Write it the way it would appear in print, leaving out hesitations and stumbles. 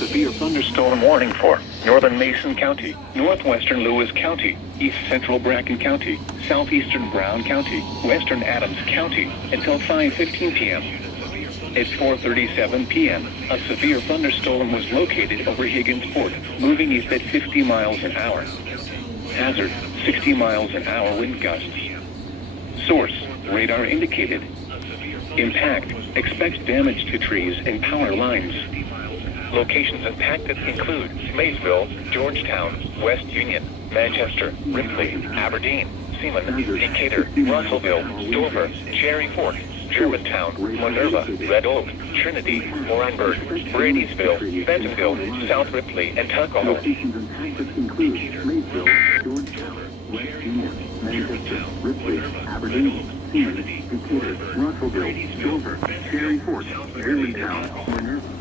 severe thunderstorm warning for northern Mason County, northwestern Lewis County, east central Bracken County, southeastern Brown County, western Adams County until 5:15 p.m. At 4:37 p.m., a severe thunderstorm was located over Higgins Port, moving east at 50 miles an hour. Hazard, 60 miles an hour wind gusts. Source, radar indicated. Impact, expects damage to trees and power lines. Locations impacted include Maysville, Georgetown, West Union, Manchester, Ripley, Aberdeen, Seaman, Decatur, Russellville, Dover, Cherry Fork, Germantown, Minerva, Red Oak, Trinity, Moranberg, Bradysville, Bentonville, South Ripley, and Tuckahoe. Locations impacted include Maysville, Georgetown, West Union, Manchester, Ripley, Aberdeen, Seaman, Decatur, Russellville, Dover, Cherry Fork, Germantown, Minerva.